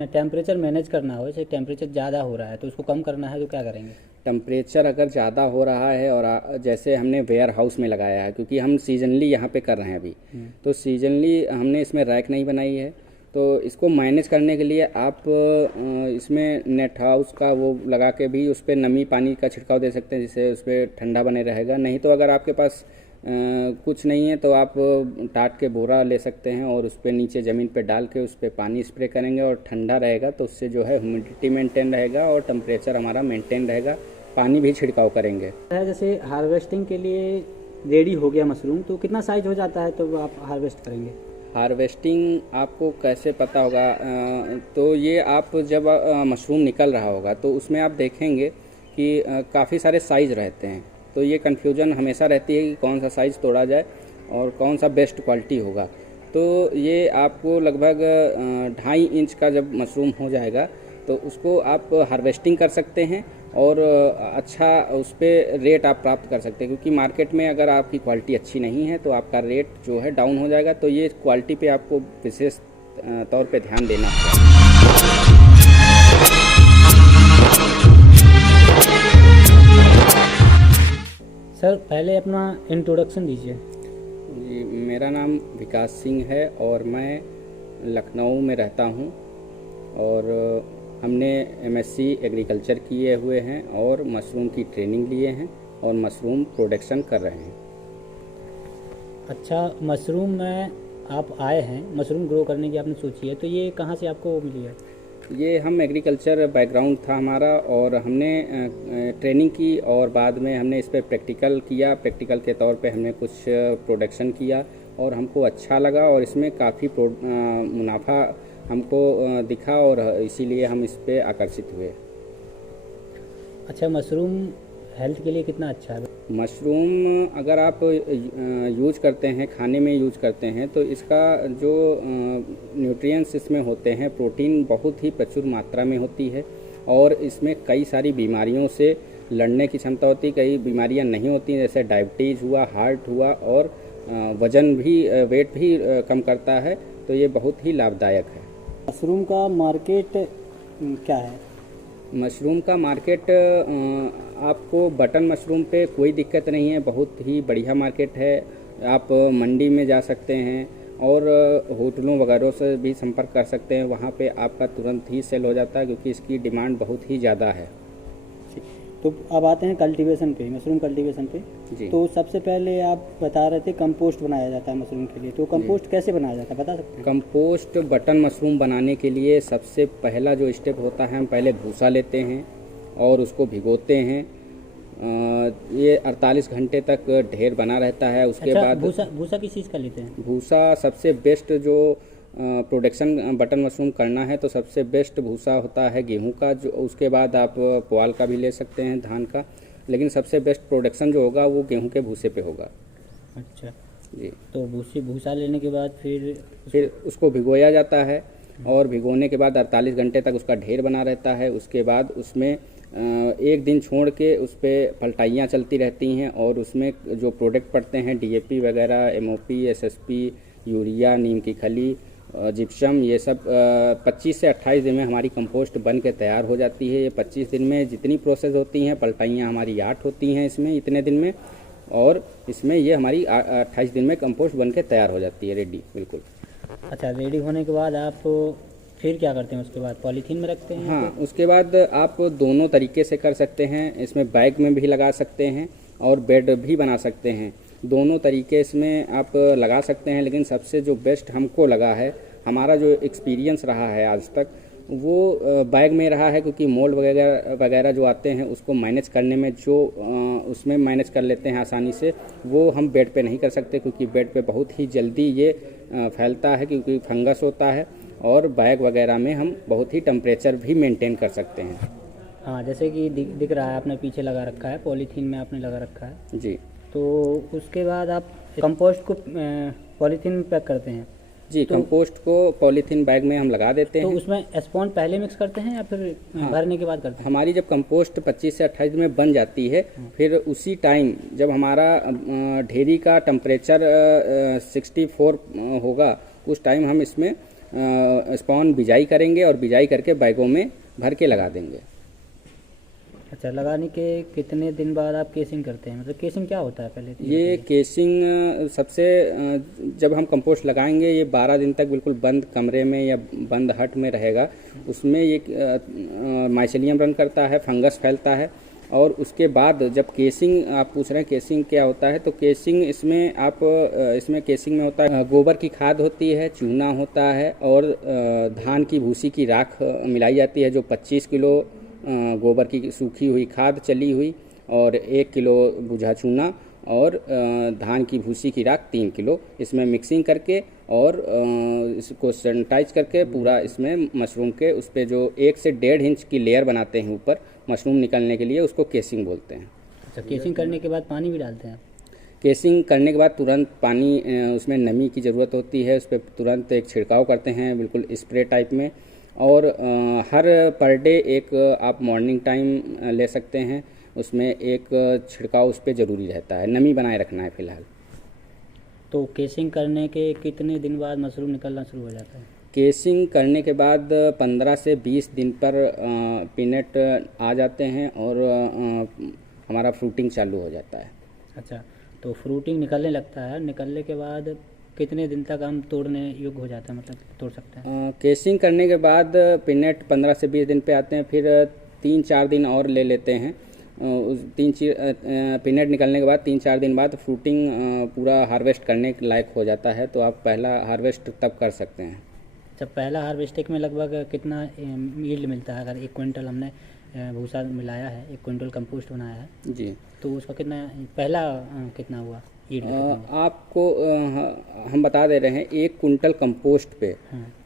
Temperature manage करना हो, जैसे टेम्परेचर ज़्यादा हो रहा है तो उसको कम करना है तो क्या करेंगे? टेम्परेचर अगर ज़्यादा हो रहा है और जैसे हमने वेयर हाउस में लगाया है, क्योंकि हम सीजनली यहाँ पे कर रहे हैं अभी, तो सीजनली हमने इसमें रैक नहीं बनाई है। तो इसको मैनेज करने के लिए आप इसमें नेट हाउस का वो लगा के भी उस पर नमी पानी का छिड़काव दे सकते हैं, जिससे उस पर ठंडा बने रहेगा। नहीं तो अगर आपके पास कुछ नहीं है तो आप टाट के बोरा ले सकते हैं और उस पर नीचे ज़मीन पे डाल के उस पर पानी स्प्रे करेंगे और ठंडा रहेगा, तो उससे जो है ह्यूमिडिटी मेंटेन रहेगा और टेम्परेचर हमारा मेंटेन रहेगा। पानी भी छिड़काव करेंगे। जैसे हार्वेस्टिंग के लिए रेडी हो गया मशरूम, तो कितना साइज हो जाता है तो आप हार्वेस्ट करेंगे? हार्वेस्टिंग आपको कैसे पता होगा? तो ये आप जब मशरूम निकल रहा होगा तो उसमें आप देखेंगे कि काफ़ी सारे साइज़ रहते हैं, तो ये कन्फ्यूजन हमेशा रहती है कि कौन सा साइज़ तोड़ा जाए और कौन सा बेस्ट क्वालिटी होगा। तो ये आपको लगभग 2.5 इंच का जब मशरूम हो जाएगा तो उसको आप हार्वेस्टिंग कर सकते हैं और अच्छा उस पर रेट आप प्राप्त कर सकते हैं, क्योंकि मार्केट में अगर आपकी क्वालिटी अच्छी नहीं है तो आपका रेट जो है डाउन हो जाएगा। तो ये क्वालिटी पे आपको विशेष तौर पे ध्यान देना होगा। सर पहले अपना इंट्रोडक्शन दीजिए। जी, मेरा नाम विकास सिंह है और मैं लखनऊ में रहता हूँ और हमने एमएससी एग्रीकल्चर किए हुए हैं और मशरूम की ट्रेनिंग लिए हैं और मशरूम प्रोडक्शन कर रहे हैं। अच्छा, मशरूम में आप आए हैं, मशरूम ग्रो करने की आपने सोची है, तो ये कहाँ से आपको मिली है? ये हम एग्रीकल्चर बैकग्राउंड था हमारा और हमने ट्रेनिंग की और बाद में हमने इस पर प्रैक्टिकल किया। प्रैक्टिकल के तौर पे हमने कुछ प्रोडक्शन किया और हमको अच्छा लगा और इसमें काफ़ी मुनाफा हमको दिखा और इसीलिए हम इस पे आकर्षित हुए। अच्छा, मशरूम हेल्थ के लिए कितना अच्छा है? मशरूम अगर आप यूज करते हैं, खाने में यूज करते हैं, तो इसका जो न्यूट्रिएंट्स इसमें होते हैं, प्रोटीन बहुत ही प्रचुर मात्रा में होती है और इसमें कई सारी बीमारियों से लड़ने की क्षमता होती है। कई बीमारियां नहीं होती, जैसे डायबिटीज़ हुआ, हार्ट हुआ और वज़न भी, वेट भी कम करता है। तो ये बहुत ही लाभदायक है। मशरूम का मार्केट क्या है? मशरूम का मार्केट आपको बटन मशरूम पे कोई दिक्कत नहीं है, बहुत ही बढ़िया मार्केट है। आप मंडी में जा सकते हैं और होटलों वगैरह से भी संपर्क कर सकते हैं, वहाँ पे आपका तुरंत ही सेल हो जाता है क्योंकि इसकी डिमांड बहुत ही ज़्यादा है। तो अब आते हैं कल्टीवेशन पे, मशरूम कल्टीवेशन पे। जी। तो सबसे पहले आप बता रहे थे कंपोस्ट बनाया जाता है मशरूम के लिए, तो कंपोस्ट कैसे बनाया जाता है बता सकते हैं? कंपोस्ट बटन मशरूम बनाने के लिए सबसे पहला जो स्टेप होता है, हम पहले भूसा लेते हैं और उसको भिगोते हैं। ये 48 घंटे तक ढेर बना रहता है। उसके अच्छा, बाद भूसा भूसा किस चीज़ का लेते हैं? भूसा सबसे बेस्ट जो प्रोडक्शन बटन मशरूम करना है तो सबसे बेस्ट भूसा होता है गेहूं का। जो उसके बाद आप पुआल का भी ले सकते हैं, धान का, लेकिन सबसे बेस्ट प्रोडक्शन जो होगा वो गेहूं के भूसे पे होगा। अच्छा जी। तो भूसा लेने के बाद फिर उसको भिगोया जाता है और भिगोने के बाद 48 घंटे तक उसका ढेर बना रहता है। उसके बाद उसमें एक दिन छोड़ के उस पर पलटाइयाँ चलती रहती हैं और उसमें जो प्रोडक्ट पड़ते हैं, डीएपी वगैरह, एमओपी, एसएसपी, यूरिया, नीम की खली, जिप्सम, ये सब 25 से 28 दिन में हमारी कंपोस्ट बन के तैयार हो जाती है। ये 25 दिन में जितनी प्रोसेस होती हैं, पलटाइयाँ हमारी 8 होती हैं इसमें इतने दिन में, और इसमें ये हमारी 28 दिन में कंपोस्ट बन के तैयार हो जाती है, रेडी बिल्कुल। अच्छा, रेडी होने के बाद आप फिर क्या करते हैं? उसके बाद पॉलीथीन में रखते हैं? हाँ, उसके बाद आप दोनों तरीके से कर सकते हैं। इसमें बैग में भी लगा सकते हैं और बेड भी बना सकते हैं। दोनों तरीके इसमें आप लगा सकते हैं, लेकिन सबसे जो बेस्ट हमको लगा है, हमारा जो एक्सपीरियंस रहा है आज तक, वो बैग में रहा है, क्योंकि मोल्ड वगैरह वगैरह जो आते हैं उसको मैनेज करने में जो उसमें मैनेज कर लेते हैं आसानी से, वो हम बेड पे नहीं कर सकते, क्योंकि बेड पे बहुत ही जल्दी ये फैलता है, क्योंकि फंगस होता है। और बैग वगैरह में हम बहुत ही टेम्परेचर भी मेंटेन कर सकते हैं। हाँ, जैसे कि दिख रहा है आपने पीछे लगा रखा है, पॉलीथीन में आपने लगा रखा है। जी। तो उसके बाद आप कंपोस्ट को पॉलीथीन में पैक करते हैं? जी, तो कंपोस्ट को पॉलीथीन बैग में हम लगा देते तो हैं। उसमें स्पॉन्ज पहले मिक्स करते हैं या फिर हाँ, भरने के बाद करते हैं? हमारी जब कंपोस्ट 25 से 28 दिन में बन जाती है, फिर उसी टाइम जब हमारा ढेरी का टेम्परेचर 64 होगा, उस टाइम हम इसमें स्पॉन बिजाई करेंगे और बिजाई करके बैगों में भर के लगा देंगे। अच्छा, लगाने के कितने दिन बाद आप केसिंग करते हैं? मतलब केसिंग क्या होता है पहले तो ये बताइए। केसिंग सबसे जब हम कंपोस्ट लगाएंगे ये 12 दिन तक बिल्कुल बंद कमरे में या बंद हट में रहेगा। उसमें ये माइसेलियम रन करता है, फंगस फैलता है। और उसके बाद जब केसिंग, आप पूछ रहे हैं केसिंग क्या होता है, तो केसिंग इसमें इसमें केसिंग में होता है गोबर की खाद होती है, चूना होता है और धान की भूसी की राख मिलाई जाती है, जो 25 किलो गोबर की सूखी हुई खाद चली हुई और 1 किलो बुझा चूना और धान की भूसी की राख 3 किलो इसमें मिक्सिंग करके और इसको सैनिटाइज करके पूरा इसमें मशरूम के उस पर जो 1 से 1.5 इंच की लेयर बनाते हैं ऊपर मशरूम निकलने के लिए, उसको केसिंग बोलते हैं। अच्छा, केसिंग करने के बाद पानी भी डालते हैं आप? केसिंग करने के बाद तुरंत पानी, उसमें नमी की ज़रूरत होती है, उस पर तुरंत एक छिड़काव करते हैं बिल्कुल स्प्रे टाइप में। और हर पर डे एक आप मॉर्निंग टाइम ले सकते हैं, उसमें एक छिड़काव उस पर ज़रूरी रहता है, नमी बनाए रखना है फ़िलहाल। तो केसिंग करने के कितने दिन बाद मशरूम निकलना शुरू हो जाता है? केसिंग करने के बाद 15 से 20 दिन पर पीनट आ जाते हैं और हमारा फ्रूटिंग चालू हो जाता है। अच्छा, तो फ्रूटिंग निकलने लगता है, निकलने के बाद कितने दिन तक हम तोड़ने योग्य हो जाता है, मतलब तोड़ सकते हैं? केसिंग करने के बाद पीनट 15 से 20 दिन पे आते हैं, फिर 3-4 दिन और ले लेते हैं। उस पीनट निकलने के बाद 3-4 दिन बाद फ्रूटिंग पूरा हार्वेस्ट करने के लायक हो जाता है, तो आप पहला हार्वेस्ट तब कर सकते हैं। अच्छा, पहला हार्वेस्टिंग में लगभग कितना यील्ड मिलता है? अगर 1 क्विंटल हमने भूसा मिलाया है, 1 क्विंटल कंपोस्ट बनाया है, जी, तो उसका कितना पहला कितना हुआ यील्ड? आपको हम बता दे रहे हैं 1 कुंटल कंपोस्ट पे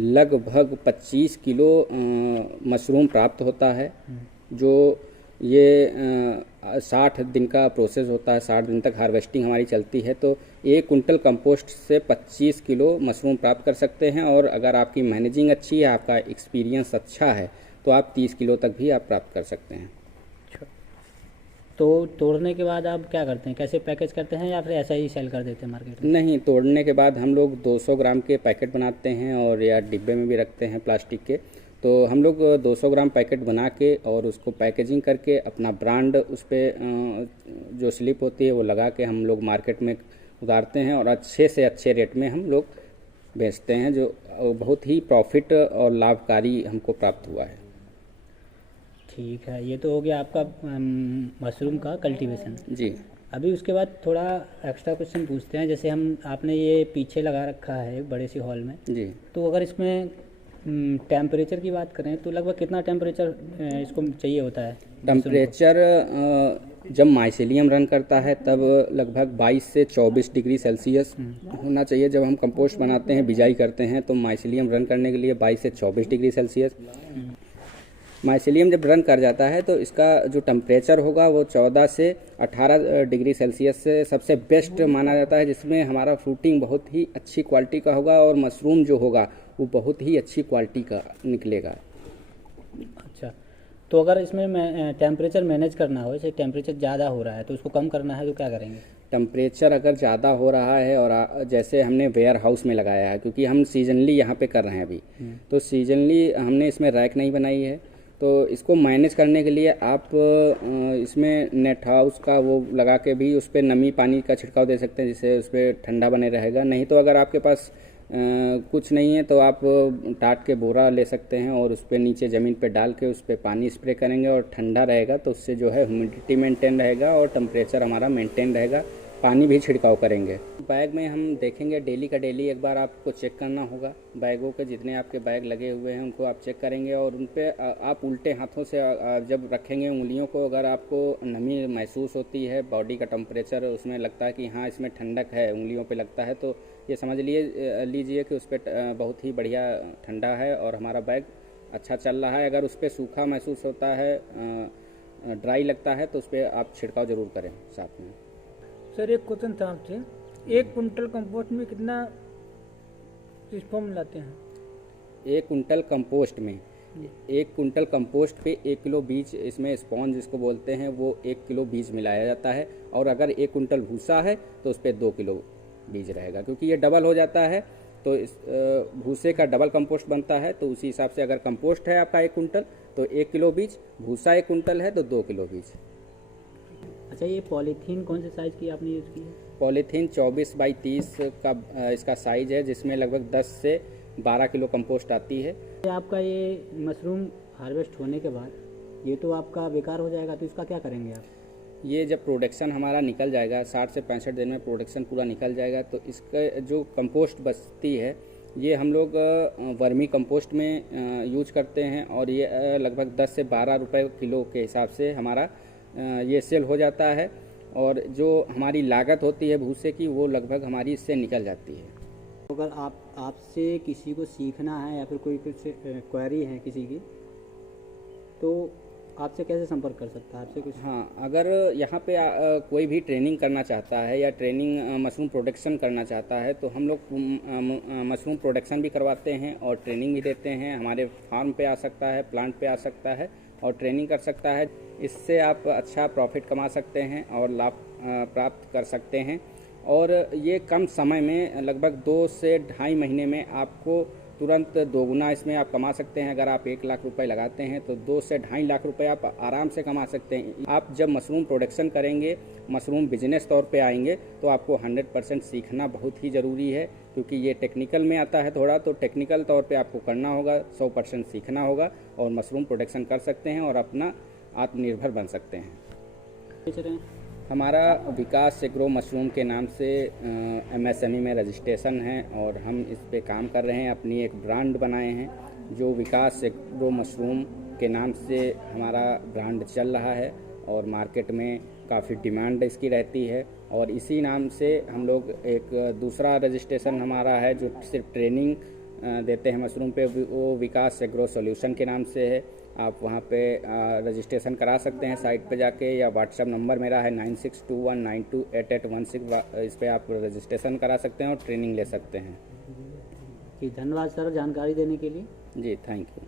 लगभग 25 किलो मशरूम प्राप्त होता है। जो ये 60 दिन का प्रोसेस होता है, 60 दिन तक हार्वेस्टिंग हमारी चलती है, तो 1 कुंटल कंपोस्ट से 25 किलो मशरूम प्राप्त कर सकते हैं। और अगर आपकी मैनेजिंग अच्छी है, आपका एक्सपीरियंस अच्छा है, तो आप 30 किलो तक भी आप प्राप्त कर सकते हैं। तो तोड़ने के बाद आप क्या करते हैं? कैसे पैकेज करते हैं या फिर ऐसा ही सेल कर देते हैं मार्केट में? नहीं, तोड़ने के बाद हम लोग 200 ग्राम के पैकेट बनाते हैं और या डिब्बे में भी रखते हैं प्लास्टिक के। तो हम लोग 200 ग्राम पैकेट बना के और उसको पैकेजिंग करके अपना ब्रांड उस पर जो स्लिप होती है वो लगा के हम लोग मार्केट में उतारते हैं और अच्छे से अच्छे रेट में हम लोग बेचते हैं, जो बहुत ही प्रॉफिट और लाभकारी हमको प्राप्त हुआ है। ठीक है, ये तो हो गया आपका मशरूम का कल्टीवेशन। जी अभी उसके बाद थोड़ा एक्स्ट्रा क्वेश्चन पूछते हैं। जैसे आपने ये पीछे लगा रखा है बड़े सी हॉल में, जी। तो अगर इसमें टेम्परेचर की बात करें तो लगभग कितना टेम्परेचर इसको चाहिए होता है? टेम्परेचर जब माइसेलियम रन करता है तब लगभग 22 से 24 डिग्री सेल्सियस होना चाहिए। जब हम कंपोस्ट बनाते हैं, बिजाई करते हैं, तो माइसेलियम रन करने के लिए 22 से 24 डिग्री सेल्सियस। माइसेलियम जब रन कर जाता है तो इसका जो टेम्परेचर होगा वो 14 से 18 डिग्री सेल्सियस से सबसे बेस्ट माना जाता है, जिसमें हमारा फ्रूटिंग बहुत ही अच्छी क्वालिटी का होगा और मशरूम जो होगा वो बहुत ही अच्छी क्वालिटी का निकलेगा। अच्छा, तो अगर इसमें टेम्परेचर मैनेज करना हो, जैसे टेम्परेचर ज़्यादा हो रहा है तो उसको कम करना है तो क्या करेंगे? टेम्परेचर अगर ज़्यादा हो रहा है और जैसे हमने वेयर हाउस में लगाया है, क्योंकि हम सीजनली यहाँ पे कर रहे हैं अभी, तो सीजनली हमने इसमें रैक नहीं बनाई है, तो इसको मैनेज करने के लिए आप इसमें नेट हाउस का वो लगा के भी उस पर नमी पानी का छिड़काव दे सकते हैं, जिससे उस पर ठंडा बने रहेगा। नहीं तो अगर आपके पास कुछ नहीं है तो आप टाट के बोरा ले सकते हैं और उस पर नीचे ज़मीन पे डाल के उस पर पानी स्प्रे करेंगे और ठंडा रहेगा, तो उससे जो है ह्यूमिडिटी मेंटेन रहेगा और टेम्परेचर हमारा मेंटेन रहेगा। पानी भी छिड़काव करेंगे। बैग में हम देखेंगे डेली का डेली एक बार आपको चेक करना होगा। बैगों के जितने आपके बैग लगे हुए हैं उनको आप चेक करेंगे और उन पर आप उल्टे हाथों से जब रखेंगे उंगलियों को, अगर आपको नमी महसूस होती है, बॉडी का टेम्परेचर उसमें लगता है कि हाँ इसमें ठंडक है, उंगलियों पे लगता है, तो ये समझ लीजिए कि उस पर बहुत ही बढ़िया ठंडा है और हमारा बैग अच्छा चल रहा है। अगर उस पर सूखा महसूस होता है, ड्राई लगता है, तो उस पर आप छिड़काव ज़रूर करें साथ में। सर एक क्वेश्चन था आपसे, 1 कुंटल कंपोस्ट में कितना स्पॉन मिलाते हैं? 1 कुंटल कंपोस्ट में 1 कुंटल कंपोस्ट पे 1 किलो बीज, इसमें स्पॉन्ज जिसको बोलते हैं, वो 1 किलो बीज मिलाया जाता है। और अगर 1 कुंटल भूसा है तो उस पर 2 किलो बीज रहेगा, क्योंकि ये डबल हो जाता है। तो इस भूसे का डबल कंपोस्ट बनता है। तो उसी हिसाब से अगर कंपोस्ट है आपका 1 कुंटल तो 1 किलो बीज, भूसा 1 कुंटल है तो 2 किलो बीज। अच्छा, ये पॉलीथीन कौन से साइज़ की आपने यूज़ की है? पॉलीथीन 24 बाई 30 का इसका साइज है, जिसमें लगभग 10 से 12 किलो कंपोस्ट आती है। आपका ये मशरूम हार्वेस्ट होने के बाद ये तो आपका बेकार हो जाएगा, तो इसका क्या करेंगे आप? ये जब प्रोडक्शन हमारा निकल जाएगा, 60 से 65 दिन में प्रोडक्शन पूरा निकल जाएगा, तो इसका जो कंपोस्ट बचती है ये हम लोग वर्मी कंपोस्ट में यूज करते हैं, और ये लगभग 10 से 12 रुपए किलो के हिसाब से हमारा ये सेल हो जाता है। और जो हमारी लागत होती है भूसे की, वो लगभग हमारी इससे निकल जाती है। अगर आपसे किसी को सीखना है या फिर कोई कुछ क्वेरी है किसी की, तो आपसे कैसे संपर्क कर सकता है? आपसे कुछ? हाँ, अगर यहाँ पे कोई भी ट्रेनिंग करना चाहता है या ट्रेनिंग मशरूम प्रोडक्शन करना चाहता है, तो हम लोग मशरूम प्रोडक्शन भी करवाते हैं और ट्रेनिंग भी देते हैं। हमारे फार्म पे आ सकता है, प्लांट पे आ सकता है और ट्रेनिंग कर सकता है। इससे आप अच्छा प्रॉफिट कमा सकते हैं और लाभ प्राप्त कर सकते हैं। और ये कम समय में लगभग 2 से ढाई महीने में आपको तुरंत दोगुना इसमें आप कमा सकते हैं। अगर आप 1 लाख रुपए लगाते हैं तो 2 से ढाई लाख रुपए आप आराम से कमा सकते हैं। आप जब मशरूम प्रोडक्शन करेंगे, मशरूम बिजनेस तौर पे आएंगे, तो आपको 100% सीखना बहुत ही ज़रूरी है, क्योंकि ये टेक्निकल में आता है थोड़ा, तो टेक्निकल तौर पे आपको करना होगा, 100% सीखना होगा और मशरूम प्रोडक्शन कर सकते हैं और अपना आत्मनिर्भर बन सकते हैं। बेच रहे हैं? हमारा विकास एग्रो मशरूम के नाम से MSME में रजिस्ट्रेशन है और हम इस पे काम कर रहे हैं। अपनी एक ब्रांड बनाए हैं जो विकास एग्रो मशरूम के नाम से हमारा ब्रांड चल रहा है और मार्केट में काफ़ी डिमांड इसकी रहती है। और इसी नाम से हम लोग एक दूसरा रजिस्ट्रेशन हमारा है जो सिर्फ ट्रेनिंग देते हैं मशरूम पे, वो विकास एग्रो सॉल्यूशन के नाम से है। आप वहाँ पे रजिस्ट्रेशन करा सकते हैं साइट पे जाके, या व्हाट्सएप नंबर मेरा है 9621928816, इस पर आप रजिस्ट्रेशन करा सकते हैं और ट्रेनिंग ले सकते हैं। जी, धन्यवाद सर जानकारी देने के लिए। जी, थैंक यू।